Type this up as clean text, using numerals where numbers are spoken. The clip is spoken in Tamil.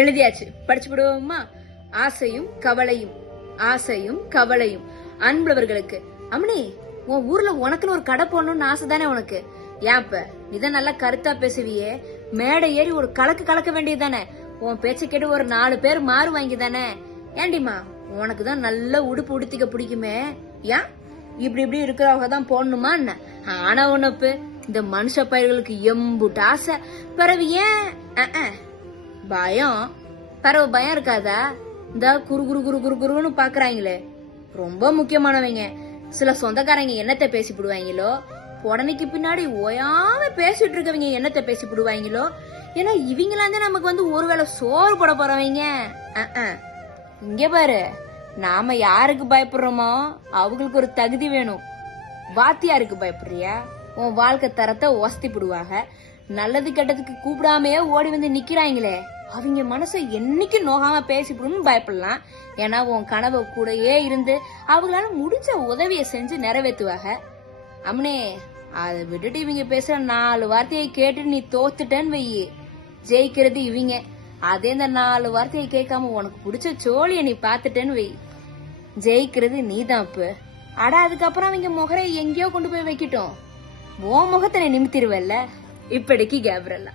எழுதியாச்சு, படிச்சு விடுவோமா? ஆசையும் கவலையும், ஆசையும் கவலையும் அன்புள்ளவர்களுக்கு. அம்மனி, உன் ஊர்ல உனக்குன்னு ஒரு கடை போடணும்னு ஆசை தானே உனக்கு? ஏன்ப்ப நீதான் நல்லா கருத்தா பேசுவியே, மேடை ஏறி ஒரு கலக்கு கலக்க வேண்டியதானே? உன் பேச்ச கேட்டு ஒரு 4 பேர் மாறு வாங்கி தானே? ஏண்டிமா, உனக்குதான் நல்ல உடுப்பு உடுத்திக்க பிடிக்குமே, ஏன் இப்படி இப்படி இருக்கிறவங்க தான் போடணுமா என்ன? ஆனா உனப்பு இந்த மனுஷ பயிர்களுக்கு எம்புட்டு ஆசை, பிறகு ஏன் பயம்? பிறகு பயம் இருக்காதா? இந்த குரு குரு குரு குரு குருன்னு பாக்குறாங்களே, ரொம்ப முக்கியமானவங்க. சில சொந்தக்காரங்க என்னத்தை பேசி விடுவாங்களோ, உடனைக்கு பின்னாடி ஓயாம பேசிட்டு இருக்கவங்க என்னத்தை பேசி விடுவாங்களோ. ஏன்னா இவங்களாம் தான் நமக்கு வந்து ஒருவேளை சோறு போட போறவங்க. இங்க பாரு, நாம யாருக்கு பயப்படுறோமோ அவங்களுக்கு ஒரு தகுதி வேணும். வாத்தியாருக்கு பயப்படுறியா? உன் வாழ்க்கை தரத்தை ஒஸ்தி போடுவாங்க. நல்லது கெட்டதுக்கு கூப்பிடாமையே ஓடி வந்து நிக்கிறாங்களே, அவங்க மனசை என்னைக்கு நோகாம பேசிவிடணும்னு பயப்படலாம். ஏன்னா உன் கனவை கூடயே இருந்து அவங்களால முடிஞ்ச உதவியை செஞ்சு நிறைவேற்றுவாங்க. அம்மனே, அதை விட்டுட்டு இவங்க பேசுற 4 வார்த்தையை கேட்டு நீ தோத்துட்டேன்னு வையி, ஜெயிக்கிறது இவங்க. அதே இந்த 4 வார்த்தையை கேட்காம உனக்கு பிடிச்ச சோழிய நீ பாத்துட்டேன்னு வை, ஜெயிக்கிறது நீதான். அட அதுக்கப்புறம் அவங்க முகரை எங்கேயோ கொண்டு போய் வைக்கட்டும், உன் முகத்தை நிமித்திருவல்ல. இப்படிக்கு கேப்ரல்லா.